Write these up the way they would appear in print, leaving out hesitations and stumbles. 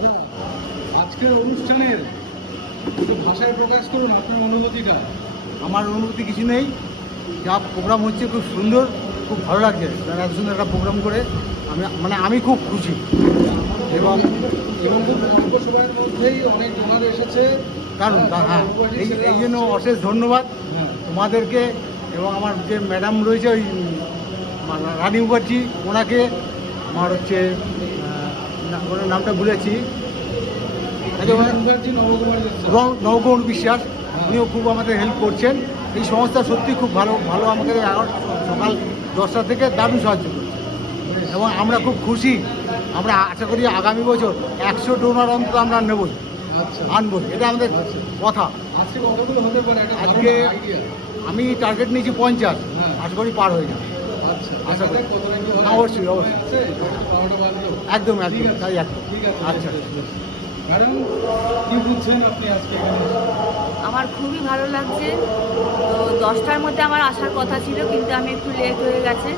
দাদা, আজকের অনুষ্ঠানের একটু ভাষায় প্রকাশ করুন আপনার অনুভূতিটা। আমার অনুভূতি কিছু নেই, যা প্রোগ্রাম হচ্ছে খুব সুন্দর, খুব ভালো লাগছে। তারা এত সুন্দর একটা প্রোগ্রাম করে আমি খুব খুশি। এবং অল্প সময়ের মধ্যেই অনেক ডোনার এসেছে, কারণ হ্যাঁ, এই জন্য অশেষ ধন্যবাদ তোমাদেরকে এবং আমার যে ম্যাডাম রয়েছে ওই রানী মুখার্জি, ওনাকে, আমার হচ্ছে ওনার নামটা ভুলেছি, নবকুমার বিশ্বাস, উনিও খুব আমাদের হেল্প করছেন। এই সংস্থা সত্যি খুব ভালো ভালো আমাদের সকাল 10টা থেকে দারুণ সাহায্য করছে এবং আমরা খুব খুশি। আমরা আশা করি আগামী বছর 100 ডোনার অন্তত আমরা নেবই, আনবো, এটা আমাদের কথা। আজকে আমি টার্গেট নিয়েছি 50, আশা করি পার হয়ে যাবে। আশা করি অবশ্যই অবশ্যই, একদম একদম তাই একদম। আচ্ছা ম্যাডাম, কি বুঝছেন আপনি আজকে এখানে? আমার খুবই ভালো লাগছে। তো 10টার মধ্যে আমার আসার কথা ছিল, কিন্তু আমি একটু লেট হয়ে গেছে।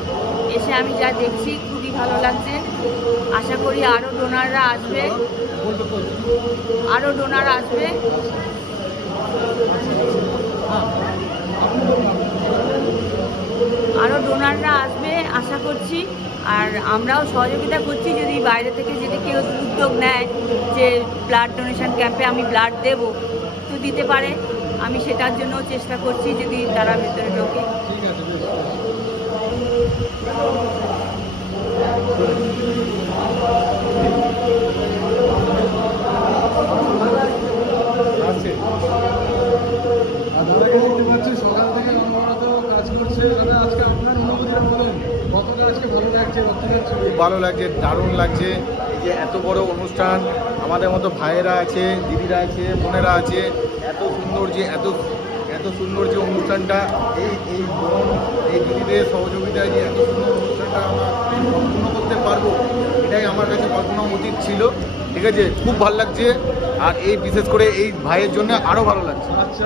এসে আমি যা দেখছি খুবই ভালো লাগছে। আশা করি আরও ডোনাররা আসবে, আরও ডোনার আসবে। আরও ডোনাররা আসবে আশা করছি। আর আমরাও সহযোগিতা করছি, যদি বাইরে থেকে যদি কেউ উদ্যোগ নেয় যে ব্লাড ডোনেশন ক্যাম্পে আমি ব্লাড দেব, তো দিতে পারে। আমি সেটার জন্য চেষ্টা করছি, যদি তারা ভেতরে ঢোকে। ঠিক আছে, দেখতে পাচ্ছি সকাল থেকে অনবরত কাজ করছে। আজকে আপনার অনুভূতিটা বলেন, কতটা আজকে ভালো লাগছে? খুব ভালো লাগছে, দারুণ লাগছে। এই যে এত বড় অনুষ্ঠান, আমাদের মতো ভাইয়েরা আছে, দিদিরা আছে, বোনেরা আছে, এত সুন্দর যে অনুষ্ঠানটা, এই দিদিদের সহযোগিতায় যে এত সুন্দর অনুষ্ঠানটা আমরা সম্পূর্ণ করতে পারবো, এটাই আমার কাছে কল্পনা অতীত ছিল। ঠিক আছে, খুব ভালো লাগছে। আর এই বিশেষ করে এই ভাইয়ের জন্য আরও ভালো লাগছে। আচ্ছা,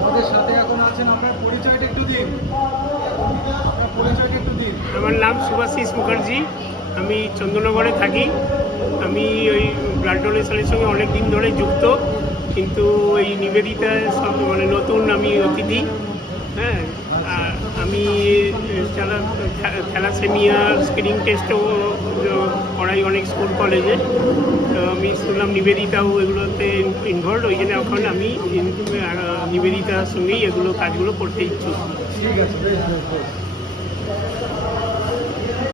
আমাদের সাথে এখন আছেন, আপনার পরিচয়টা একটু দিন। আমার নাম সুভাশিস মুখার্জি, আমি চন্দ্রনগরে থাকি। আমি ওই ব্লাড ডোনেশনের সঙ্গে অনেক দিন ধরে যুক্ত, কিন্তু এই নিবেদিতা সব নতুন আমি অতিথি। হ্যাঁ, আমি থ্যালাসেমিয়া স্ক্রিনিং টেস্টও করাই অনেক স্কুল কলেজে। তো আমি শুনলাম নিবেদিতাও এগুলোতে ইনভলভ, ওই জন্য এখন আমি নিবেদিতার সঙ্গেই এগুলো কাজগুলো করতে ইচ্ছুক। ঠিক আছে, বেশ।